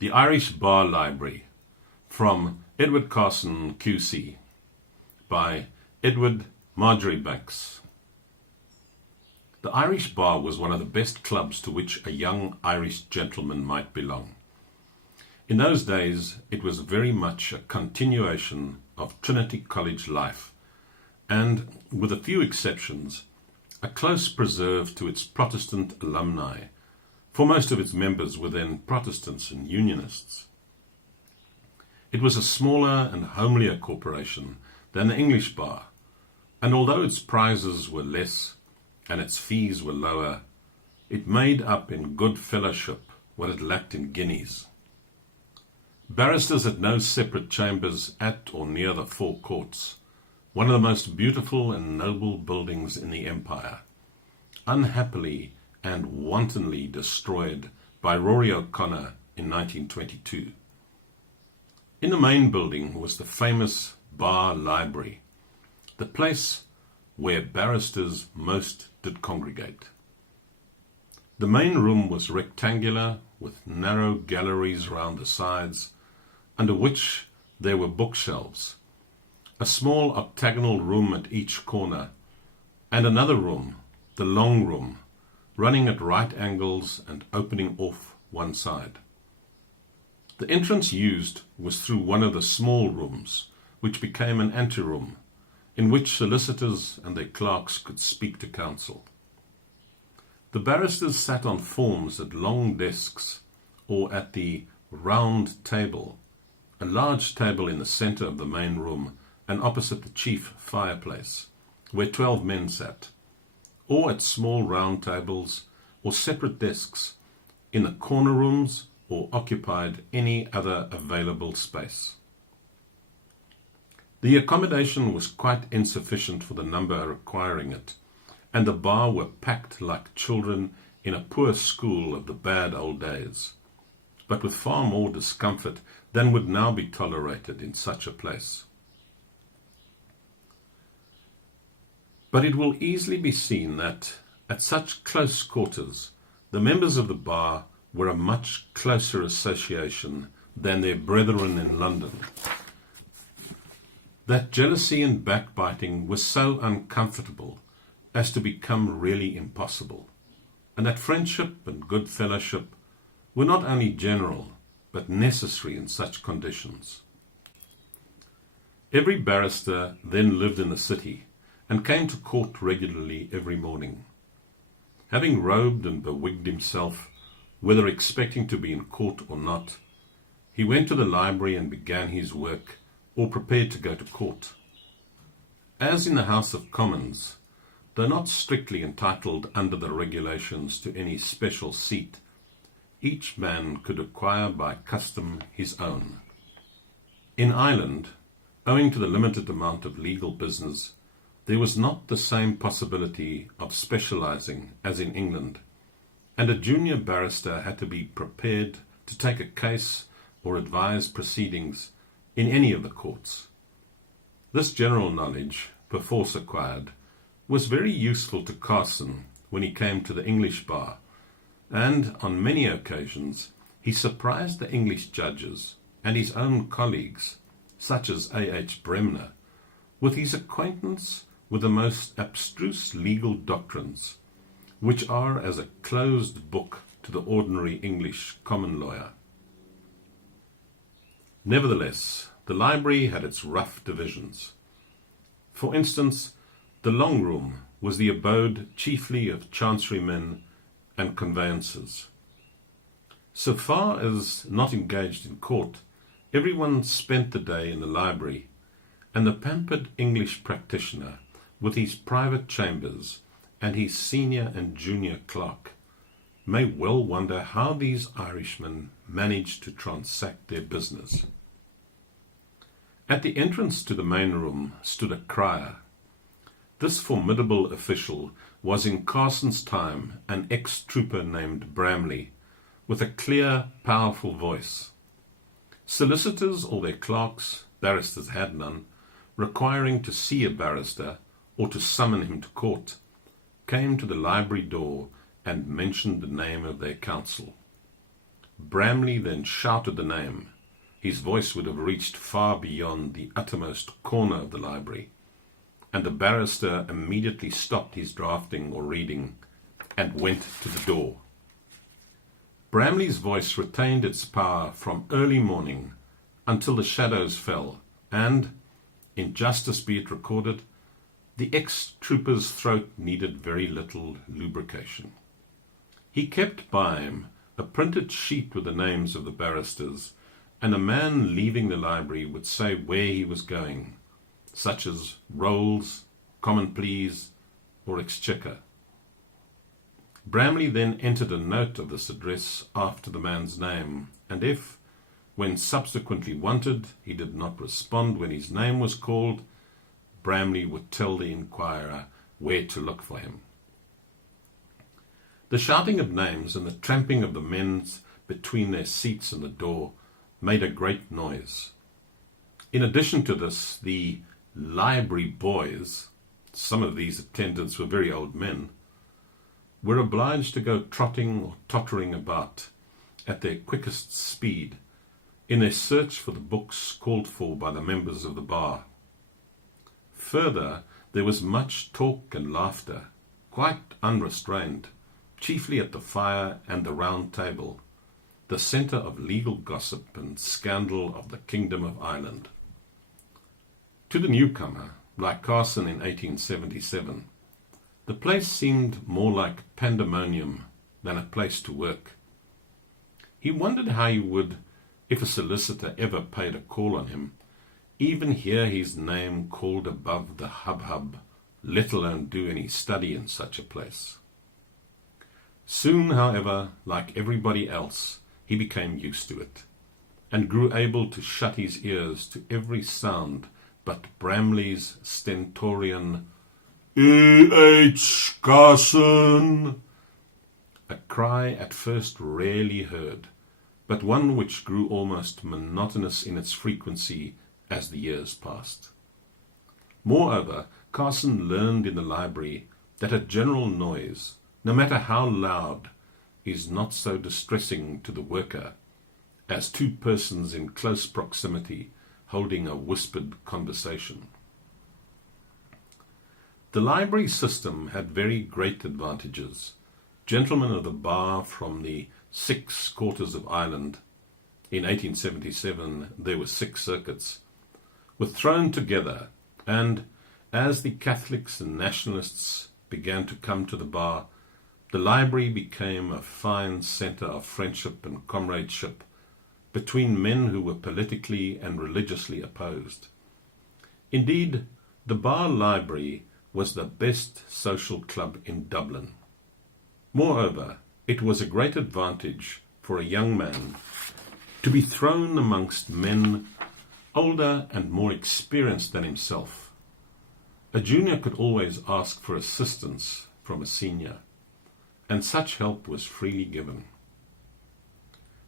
The Irish Bar Library from Edward Carson, QC, by Edward Marjoribanks. The Irish Bar was one of the best clubs to which a young Irish gentleman might belong. In those days, it was very much a continuation of Trinity College life, and, with a few exceptions, a close preserve to its Protestant alumni, for most of its members were then Protestants and Unionists. It was a smaller and homelier corporation than the English Bar, and although its prizes were less and its fees were lower, it made up in good fellowship what it lacked in guineas. Barristers had no separate chambers at or near the Four Courts, one of the most beautiful and noble buildings in the empire, unhappily and wantonly destroyed by Rory O'Connor in 1922. In the main building was the famous Bar Library, the place where barristers most did congregate. The main room was rectangular, with narrow galleries round the sides, under which there were bookshelves, a small octagonal room at each corner, and another room, the long room, running at right angles and opening off one side. The entrance used was through one of the small rooms, which became an anteroom, in which solicitors and their clerks could speak to counsel. The barristers sat on forms at long desks or at the round table, a large table in the centre of the main room and opposite the chief fireplace, where 12 men sat, or at small round tables or separate desks in the corner rooms or occupied any other available space. The accommodation was quite insufficient for the number requiring it, and the bar were packed like children in a poor school of the bad old days, but with far more discomfort than would now be tolerated in such a place. But it will easily be seen that, at such close quarters, the members of the bar were a much closer association than their brethren in London. That jealousy and backbiting was so uncomfortable as to become really impossible, and that friendship and good fellowship were not only general, but necessary in such conditions. Every barrister then lived in the city, and came to court regularly every morning. Having robed and bewigged himself, whether expecting to be in court or not, he went to the library and began his work, or prepared to go to court. As in the House of Commons, though not strictly entitled under the regulations to any special seat, each man could acquire by custom his own. In Ireland, owing to the limited amount of legal business, there was not the same possibility of specializing as in England, and a junior barrister had to be prepared to take a case or advise proceedings in any of the courts. This general knowledge, perforce acquired, was very useful to Carson when he came to the English bar, and on many occasions he surprised the English judges and his own colleagues, such as A.H. Bremner, with his acquaintance with the most abstruse legal doctrines, which are as a closed book to the ordinary English common lawyer. Nevertheless, the library had its rough divisions. For instance, the long room was the abode chiefly of chancerymen and conveyancers. So far as not engaged in court, everyone spent the day in the library, and the pampered English practitioner, with his private chambers and his senior and junior clerk, may well wonder how these Irishmen managed to transact their business. At the entrance to the main room stood a crier. This formidable official was in Carson's time an ex-trooper named Bramley, with a clear, powerful voice. Solicitors or their clerks, barristers had none, requiring to see a barrister or to summon him to court, came to the library door and mentioned the name of their counsel. Bramley then shouted the name. His voice would have reached far beyond the uttermost corner of the library, and the barrister immediately stopped his drafting or reading and went to the door. Bramley's voice retained its power from early morning until the shadows fell, and, in justice be it recorded, the ex-trooper's throat needed very little lubrication. He kept by him a printed sheet with the names of the barristers, and a man leaving the library would say where he was going, such as Rolls, Common Pleas, or Exchequer. Bramley then entered a note of this address after the man's name, and if, when subsequently wanted, he did not respond when his name was called, Bramley would tell the inquirer where to look for him. The shouting of names and the tramping of the men between their seats and the door made a great noise. In addition to this, the library boys, some of these attendants were very old men, were obliged to go trotting or tottering about at their quickest speed in their search for the books called for by the members of the bar. Further, there was much talk and laughter, quite unrestrained, chiefly at the fire and the round table, the centre of legal gossip and scandal of the Kingdom of Ireland. To the newcomer, like Carson in 1877, the place seemed more like pandemonium than a place to work. He wondered how he would, if a solicitor ever paid a call on him, even hear his name called above the hubbub, let alone do any study in such a place. Soon, however, like everybody else, he became used to it, and grew able to shut his ears to every sound but Bramley's stentorian "E.H. Carson," a cry at first rarely heard, but one which grew almost monotonous in its frequency as the years passed. Moreover, Carson learned in the library that a general noise, no matter how loud, is not so distressing to the worker as two persons in close proximity holding a whispered conversation. The library system had very great advantages. Gentlemen of the bar from the 6 quarters of Ireland, in 1877 there were 6 circuits, were thrown together, and as the Catholics and Nationalists began to come to the bar, the library became a fine centre of friendship and comradeship between men who were politically and religiously opposed. Indeed, the bar library was the best social club in Dublin. Moreover, it was a great advantage for a young man to be thrown amongst men older and more experienced than himself. A junior could always ask for assistance from a senior, and such help was freely given.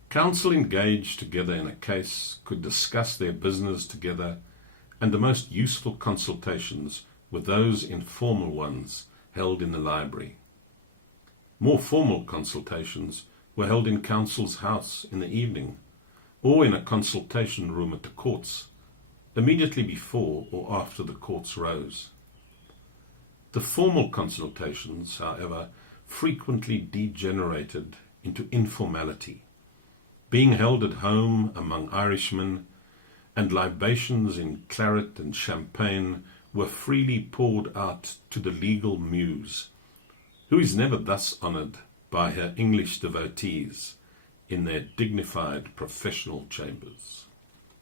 Counsel engaged together in a case could discuss their business together, and the most useful consultations were those informal ones held in the library. More formal consultations were held in counsel's house in the evening, or in a consultation room at the courts, immediately before or after the courts rose. The formal consultations, however, frequently degenerated into informality, being held at home among Irishmen, and libations in claret and champagne were freely poured out to the legal muse, who is never thus honoured by her English devotees in their dignified professional chambers.